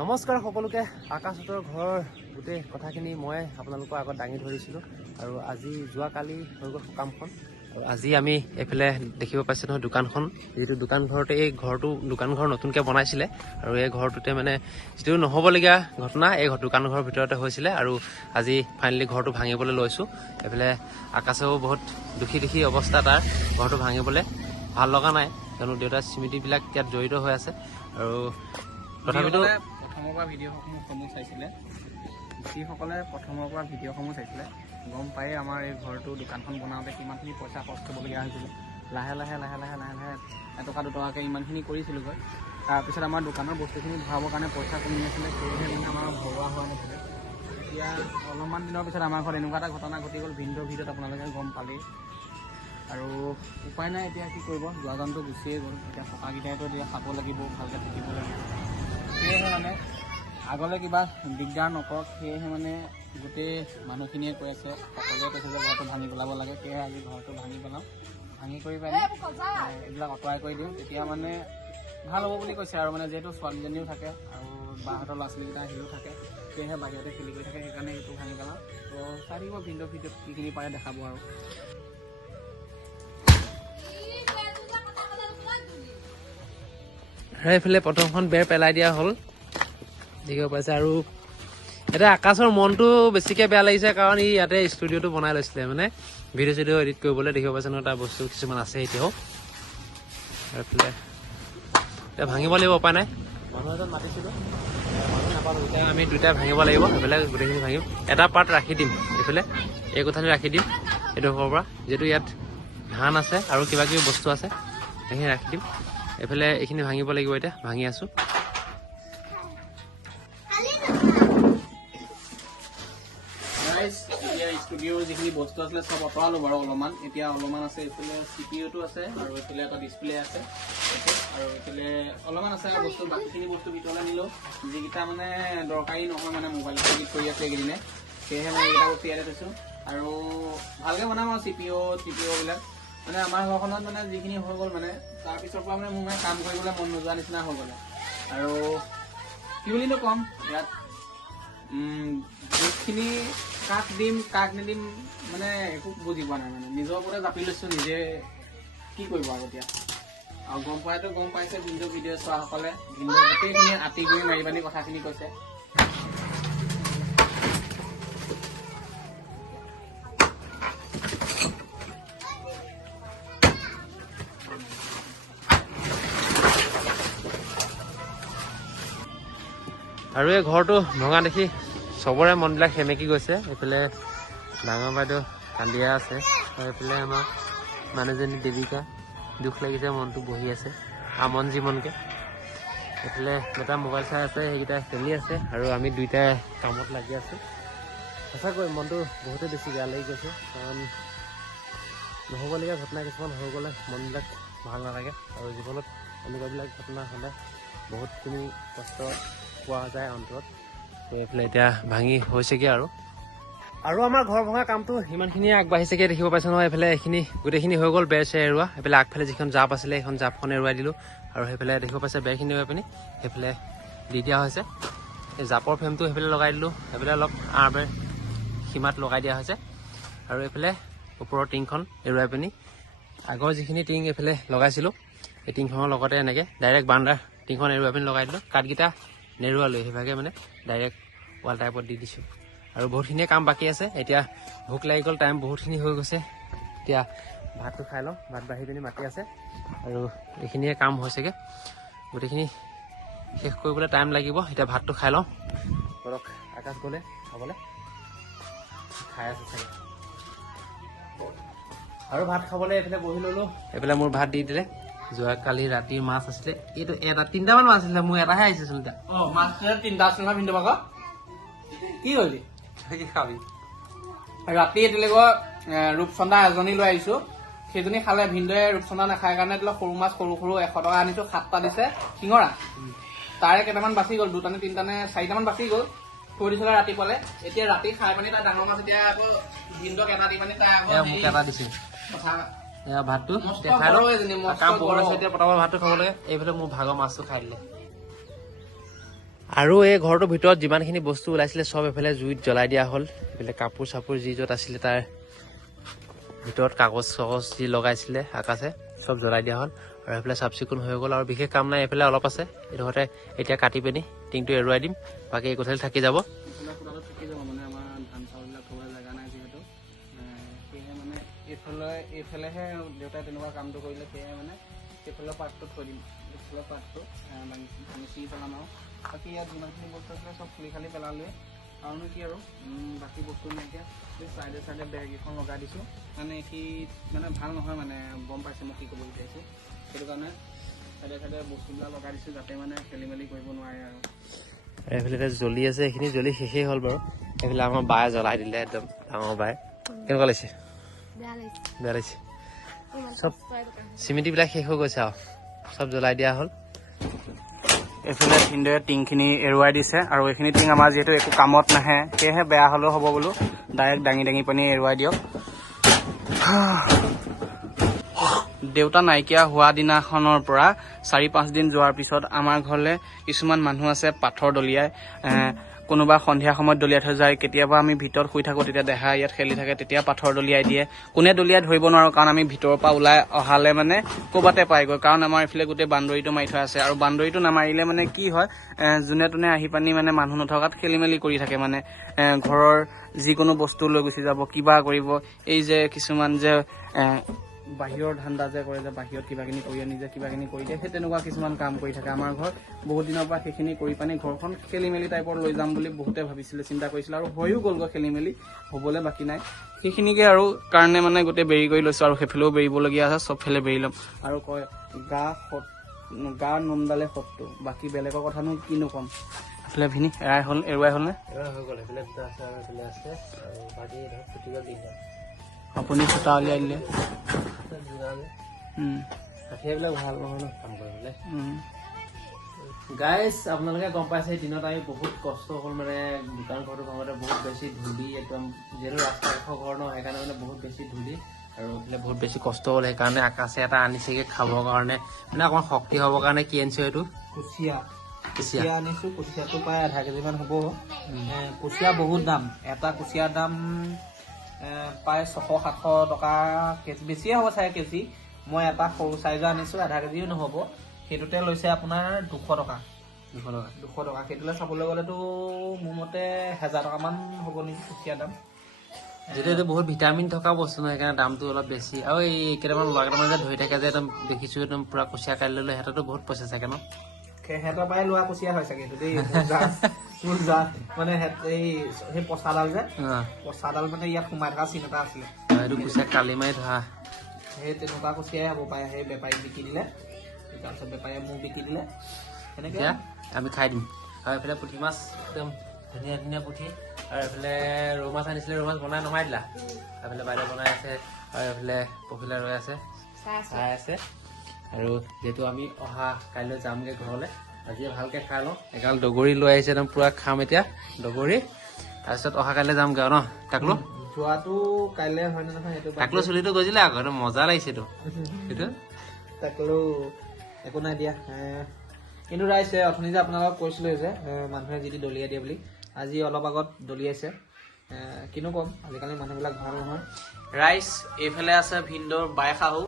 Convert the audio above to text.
নমস্কাৰ সকলোকে। আকাশতৰ ঘৰৰ গোটেই কথাখিনি মই আপোনালোকৰ আগত দাঙি ধৰিছিলোঁ আৰু আজি যোৱাকালি হৈ গ'ল সকামখন আৰু আজি আমি এইফালে দেখিব পাইছোঁ নহয় দোকানখন, যিটো দোকান ঘৰতে এই দোকান ঘৰ নতুনকৈ বনাইছিলে আৰু এই ঘৰটোতে মানে যিটো নহ'বলগীয়া ঘটনা এই দোকান ঘৰৰ ভিতৰতে হৈছিলে আৰু আজি ফাইনেলি ঘৰটো ভাঙিবলৈ লৈছোঁ। এইফালে আকাশেও বহুত দুখী অৱস্থা, তাৰ ঘৰটো ভাঙিবলৈ ভাল লগা নাই কিয়নো দেউতাৰ স্মৃতিবিলাক ইয়াত জড়িত হৈ আছে আৰু তথাপিতো প্ৰথমৰ পৰা ভিডিঅ'সমূহ চাইছিলে, যিসকলে প্ৰথমৰ পৰা ভিডিঅ'সমূহ চাইছিলে গম পায়ে আমাৰ এই ঘৰটো দোকানখন বনাওঁতে কিমানখিনি পইচা খৰচ কৰিবলগীয়া হৈছিলে। লাহে লাহে এটকা দুটকাকৈ ইমানখিনি কৰিছিলোঁগৈ। তাৰপিছত আমাৰ দোকানৰ বস্তুখিনি ভৰাবৰ কাৰণে পইচা কমি আছিলে, সেয়েহে মানে আমাৰ ভৰোৱা হোৱা নাছিলে। এতিয়া অলপমান দিনৰ পিছত আমাৰ ঘৰত এনেকুৱা এটা ঘটনা ঘটি গ'ল, ভিডিঅ'ত আপোনালোকে গম পালেই। আৰু উপায় নাই, এতিয়া কি কৰিব, যোৱাজনটো গুচিয়ে গ'ল। এতিয়া টকাকেইটাইতো এতিয়া খাব লাগিব, ভালকৈ থাকিব লাগিব। সেয়েহে মানে আগলৈ কিবা দিগদাৰ নকৰক, সেয়েহে মানে গোটেই মানুহখিনিয়ে কৈ আছে, সকলোৱে কৈছে যে ঘৰটো ভাঙি পেলাব লাগে। সেয়েহে আজি ঘৰটো ভাঙি পেলাওঁ, ভাঙি কৰি পেলাই এইবিলাক আঁতৰাই কৰি দিওঁ, তেতিয়া মানে ভাল হ'ব বুলি কৈছে। আৰু মানে যিহেতু ছোৱালীজনীও থাকে আৰু বাহঁতৰ ল'ৰা ছোৱালীকেইটা আহিও থাকে, সেয়েহে বাহিৰতে খেলি কৰি থাকে, সেইকাৰণে এইটো ভাঙি পেলাওঁ। তো চাই থাকিব ভিডিঅ'ত কিখিনি পাৰে দেখাব আৰু। এইফালে প্ৰথমখন বেৰ পেলাই দিয়া হ'ল, দেখিব পাইছে। আৰু এতিয়া আকাশৰ মনটো বেছিকৈ বেয়া লাগিছে কাৰণ ই ইয়াতে ষ্টুডিঅ'টো বনাই লৈছিলে, মানে ভিডিঅ' চিডিঅ' এডিট কৰিবলৈ। দেখিব পাইছে নহয়, তাৰ বস্তু কিছুমান আছে এতিয়াও। এইফালে এতিয়া ভাঙিব লাগিব, উপায় নাই। মানুহ এজন মাতিছিলোঁ, মানুহ নাপালোঁ। এতিয়া আমি দুইটাই ভাঙিব লাগিব, সেইফালে গোটেইখিনি ভাঙিম। এটা পাৰ্ট ৰাখি দিম এইফালে, এই কোঠালি ৰাখি দিম এইডোখৰৰ পৰা, যিহেতু ইয়াত ধান আছে আৰু কিবা কিবি বস্তু আছে, সেইখিনি ৰাখি দিম। এইফালে এইখিনি ভাঙিব লাগিব, এতিয়া ভাঙি আছোঁ। এতিয়া ষ্টুডিঅ'ৰ যিখিনি বস্তু আছিলে চব আঁতৰালোঁ বাৰু অলপমান। এতিয়া অলপমান আছে, এইফালে CPU-টো আছে আৰু এইফালে এটা ডিছপ্লে আছে আৰু এইফালে অলপমান আছে বস্তু। বাকীখিনি বস্তু ভিতৰলৈ নিলোঁ, যিকেইটা মানে দৰকাৰী নহয়, মানে মোবাইলটো এডিট কৰি আছে এইকেইদিনে, সেয়েহে মই এইকেইটা বস্তু ইয়াতে থৈছোঁ। আৰু ভালকৈ বনাম আৰু CPU-বিলাক মানে আমাৰ ঘৰখনত মানে যিখিনি হৈ গ'ল, মানে তাৰপিছৰ পৰা মানে মোৰ মানে কাম কৰিবলৈ মন নোযোৱা নিচিনা হৈ গ'লে। আৰু কি বুলিনো ক'ম, ইয়াত বহুতখিনি কাক দিম কাক নিদিম মানে একো বুজি পোৱা নাই। মানে নিজৰ ওপৰতে জাপি লৈছোঁ, নিজে কি কৰিব আৰু এতিয়া। আৰু গম পাইছে ভিডিঅ' চোৱাসকলে, গোটেইখিনি আঁতি গুৰি মাৰি পানি কথাখিনি কৈছে। আৰু এই ঘৰটো ভঙা দেখি চবৰে মনবিলাক সেমেকি গৈছে। এইফালে ডাঙৰ বাইদেউ কান্দিয়া আছে আৰু এইফালে আমাৰ মানুহজনী দেৱিকা দুখ লাগিছে, মনটো বহি আছে আমন জিমনকৈ। এইফালে এটা মোবাইল চাই আছে, সেইকেইটা খেলি আছে আৰু আমি দুইটাই কামত লাগি আছোঁ। সঁচাকৈ মনটো বহুতেই বেছি বেয়া লাগি গৈছে, কাৰণ নহ'বলগীয়া ঘটনা কিছুমান হৈ গ'লে মনবিলাক ভাল নালাগে আৰু জীৱনত এনেকুৱাবিলাক ঘটনা হ'লে বহুতখিনি কষ্ট পোৱা যায় অন্তৰত। তো এইফালে এতিয়া ভাঙি হৈছেগৈ আৰু আমাৰ ঘৰ ভঙা কামটো ইমানখিনিয়ে আগবাঢ়িছেগৈ, দেখিব পাইছোঁ নহয়। এইফালে এইখিনি গোটেইখিনি হৈ গ'ল, বেৰ চেৰ এৰুৱা। এইফালে আগফালে যিখন জাপ আছিলে সেইখন জাপখন এৰুৱাই দিলোঁ আৰু সেইফালে দেখিব পাইছে বেৰখিনি এৰুৱাই পিনি সেইফালে দি দিয়া হৈছে। এই জাপৰ ফ্ৰেমটো সেইফালে লগাই দিলোঁ, সেইফালে অলপ বেৰ সীমাত লগাই দিয়া হৈছে। আৰু এইফালে ওপৰৰ টিংখন এৰুৱাই পিনি আগৰ যিখিনি টিং এইফালে লগাইছিলোঁ, এই টিংখনৰ লগতে এনেকৈ ডাইৰেক্ট বাৰাণ্ডাৰ টিংখন এৰুৱাই পিনি লগাই দিলোঁ। কাঠকেইটা নেৰুৱালৈ সেইভাগে মানে ডাইৰেক্ট ৱাল টাইপত দি দিছোঁ। আৰু বহুতখিনিয়ে কাম বাকী আছে। এতিয়া ভোক লাগি গ'ল, টাইম বহুতখিনি হৈ গৈছে। এতিয়া ভাতটো খাই লওঁ, ভাত বাঢ়ি পিনি মাতি আছে আৰু এইখিনিয়ে কাম হৈছেগৈ। গোটেইখিনি শেষ কৰিবলৈ টাইম লাগিব। এতিয়া ভাতটো খাই লওঁ। ধৰক আকাশ গ'লে খাবলৈ, খাই আছে চাগে। আৰু ভাত খাবলৈ এইফালে বহি ল'লোঁ। এইফালে মোৰ ভাত দি দিলে। যোৱাকালি ৰাতিৰ মাছ আছিলে, এইটো তিনিটামান মাছ আছিলে, মোৰ এটাহে আহিছিল এতিয়া। মাছ 3টা আছিল নহয় ভিনদেউ ভাগৰ, কি কৰিলি? কি খাবি? ৰাতি এতিয়ালৈকে ৰূপচন্দা এজনী লৈ আহিছোঁ, সেইজনী খালে। ভিনদেউৱে ৰূপচন্দা নাখায় কাৰণে সৰু মাছ সৰু 100 টকা আনিছোঁ, 7টা দিছে শিঙৰা। তাৰে কেইটামান বাচি গ'ল, 2টা নে 3টা নে 4টামান বাচি গ'ল, থৈ দিছিলে ৰাতিপুৱালে। এতিয়া ৰাতি খাই পানি তাই ডাঙৰ মাছ, এতিয়া আকৌ ভিনদেউক এটা দি পানি তাই মোক এটা দিছিল কথা। ভাতটো খাই লওঁ, কাম বহুত আছে এতিয়া পটাপট ভাতটো খাব লাগে। এইফালে মোৰ ভাগৰ মাছটো খাই দিলে। আৰু এই ঘৰটোৰ ভিতৰত যিমানখিনি বস্তু ওলাইছিলে চব এফালে জুইত জ্বলাই দিয়া হ'ল। এইফালে কাপোৰ চাপোৰ যি য'ত আছিলে তাৰ ভিতৰত কাগজ চাগজ যি লগাইছিলে আকাশে চব জ্বলাই দিয়া হ'ল। আৰু এইফালে চাফ চিকুণ হৈ গ'ল আৰু বিশেষ কাম নাই। এইফালে অলপ আছে, এইডোখৰতে এতিয়া কাটি পিনি টিংটো এৰুৱাই দিম, বাকী এই কোঠালি থাকি যাব। থাকি যাব মানে আমাৰ ধান চাউলবিলাক থ'বলৈ জেগা নাই যিহেতু, সেয়েহে মানে এইফালেহে দেউতাই তেনেকুৱা কামটো কৰিলে, সেয়েহে মানে সেইফালৰ পাৰ্টটো থৈ দিম, এইফালৰ পাৰ্টটো ভাঙি চিঙি পেলাম আৰু বাকী ইয়াত যিমানখিনি বস্তু আছিলে চব খুলি খালি পেলালোৱে। আৰুনো কি আৰু বাকী বস্তু নাইকিয়া। চাইডে চাইডে বেগ এখন লগাই দিছোঁ, মানে সি মানে ভাল নহয়, মানে গম পাইছে মই কি ক'ব বিচাৰিছোঁ, সেইটো কাৰণে চাইডে চাইডে বস্তুবিলাক লগাই দিছোঁ যাতে মানে খেলি মেলি কৰিব নোৱাৰে আৰু। এইফালে এতিয়া জ্বলি আছে, এইখিনি জ্বলি শেষেই হ'ল বাৰু। এইফালে আমাৰ বায়ে জ্বলাই দিলে, একদম ডাঙৰ বায়ে। কেনেকুৱা লাগিছে? বেয়া লাগিছে। চব চিমিটিবিলাক শেষ হৈ গৈছে আৰু চব জ্বলাই দিয়া হ'ল। এইফালে ভিনদেউৱে টিংখিনি এৰুৱাই দিছে, আৰু এইখিনি টিং আমাৰ যিহেতু একো কামত নাহে, সেয়েহে বেয়া হ'লেও হ'ব বোলো ডাইৰেক্ট দাঙি দাঙি পানি এৰুৱাই দিয়ক। দেউতা নাইকিয়া হোৱা দিনাখনৰ পৰা 4-5 দিন যোৱাৰ পিছত আমাৰ ঘৰলৈ কিছুমান মানুহ আছে পাথৰ দলিয়াই, কোনোবা সন্ধিয়া সময়ত দলিয়াই থৈ যায়। কেতিয়াবা আমি ভিতৰত শুই থাকোঁ, তেতিয়া দেহা ইয়াত খেলি থাকে, তেতিয়া পাথৰ দলিয়াই দিয়ে। কোনে দলিয়াই ধৰিব নোৱাৰোঁ, কাৰণ আমি ভিতৰৰ পৰা ওলাই অহালে মানে ক'ৰবাতে পাইগৈ, কাৰণ আমাৰ এইফালে গোটেই বান্দৰীটো মাৰি থোৱা আছে। আৰু বান্দৰীটো নামাৰিলে মানে কি হয়, যোনে তোনে আহি পানি মানে মানুহ নথকাত খেলি মেলি কৰি থাকে, মানে ঘৰৰ যিকোনো বস্তু লৈ গুচি যাব, কিবা কৰিব। এই যে কিছুমান যে বাহিৰৰ ধান্দা যে কৰে, যে বাহিৰত কিবাখিনি কৰি আনি যে কিবাখিনি কৰি দিয়ে, সেই তেনেকুৱা কিছুমান কাম কৰি থাকে আমাৰ ঘৰত। বহুত দিনৰ পৰা সেইখিনি কৰি পানি ঘৰখন খেলি মেলি টাইপৰ লৈ যাম বুলি বহুতে ভাবিছিলে, চিন্তা কৰিছিলে, আৰু হৈও গ'লগৈ খেলি মেলি, হ'বলৈ বাকী নাই। সেইখিনিকে আৰু কাৰণে মানে গোটেই বেৰি কৰি লৈছোঁ, আৰু সেইফালেও বেৰিবলগীয়া আছে, চবফালে বেৰি ল'ম। আৰু কয় গা নোমডালে সতটো, বাকী বেলেগৰ কথানো কিনো ক'ম। এইফালে ভিনি এৰুৱাই হ'লনে? হৈ গ'ল। এইফালে দুটা আছে আৰু এইফালে আছে, আৰু বাকী ফুটি গ'ল দিলে। আপুনি ফুটা উলিয়াই দিলে। সেইবিলাক ভাল নহয় ন কাম কৰিবলৈ। গাইজ আপোনালোকে গম পাইছে, দিনত আমি বহুত কষ্ট হ'ল, মানে দোকান ঘৰটো ভাঙোতে বহুত বেছি ধূলি, একদম যিহেতু ৰাস্তা কাষৰ ঘৰ ন, সেইকাৰণে মানে বহুত বেছি ধূলি, আৰু এইফালে বহুত বেছি কষ্ট হ'ল। সেইকাৰণে আকাশে এটা আনিছেগৈ খাবৰ কাৰণে, মানে অকণমান শক্তি হ'বৰ কাৰণে। কি আনিছে এইটো? কুচিয়া আনিছোঁ। কুচিয়াটো প্ৰায় 0.5 কেজি মান হ'ব। কুচিয়া বহুত দাম, এটা কুচিয়াৰ দাম প্ৰায় 600-700 টকা কেজি, বেছিয়ে হ'ব চাগে কেজি। মই এটা সৰু চাইজৰ আনিছোঁ, 0.5 কেজিও নহ'ব, সেইটোতে লৈছে আপোনাৰ 200 টকা। 200 টকা। সেইটোলৈ চাবলৈ গ'লেতো মোৰ মতে 1000 টকামান হ'ব নেকি কুচিয়াৰ দাম। যিহেতু এইটো বহুত ভিটামিন থকা বস্তু নহয়, সেইকাৰণে দামটো অলপ বেছি। আৰু এই কেইটামান ল'ৰা কেইটামান যে ধৰি থাকে যে, একদম দেখিছোঁ একদম পুৰা কুচিয়া কাইলৈ লৈ, সিহঁততো বহুত পইচা চাগে ন? সিহঁতৰ পৰাই লোৱা কুচিয়া হয় চাগে এইটো দেই। মানে সেই পচাডাল যে, পচাডাল মানে ইয়াত সোমাই থকা চিন এটা আছিলে, এইটো কুচিয়া কালি মাৰি ধৰা। সেই তেনেকুৱা কুচিয়াই হ'ব পাৰে। সেই বেপাৰীক বিকি দিলে, তাৰপিছত বেপাৰীয়ে মোক বিকি দিলে, সেনেকৈ আমি খাই দিম। আৰু এইফালে পুঠি মাছ, একদম ধুনীয়া ধুনীয়া পুঠি। আৰু এইফালে ৰৌ মাছ আনিছিলে, ৰৌ মাছ বনাই নমাই দিলা। এইফালে বাইদেউ বনাই আছে, আৰু এইফালে পখিলা ৰৈ আছে, চাই আছে। আৰু যিহেতু আমি কাইলৈ যামগৈ ঘৰলৈ, আজিয়ে ভালকৈ খাই লওঁ। এগাল দগৰি লৈ আহিছে, একদম পুৰা খাম এতিয়া দগৰি, তাৰপিছত কাইলৈ যামগৈ আৰু ন। টাকলো যোৱাটো কাইলৈ হয় নে নহয় সেইটো, টাকলো চুলিটো গজিলে আকৌ, এইটো মজা লাগিছেতো সেইটো। টাকলো একো নাই দিয়া। কিন্তু ৰাইছে অথনি যে আপোনালোকক কৈছিলোঁ যে মানুহে যি দলিয়াই দিয়ে বুলি, আজি অলপ আগত দলিয়াইছে। কিনো ক'ম, আজিকালি মানুহবিলাক ভাল নহয়। ৰাইচ এইফালে আছে ভিনদেউৰ বাই শাহু।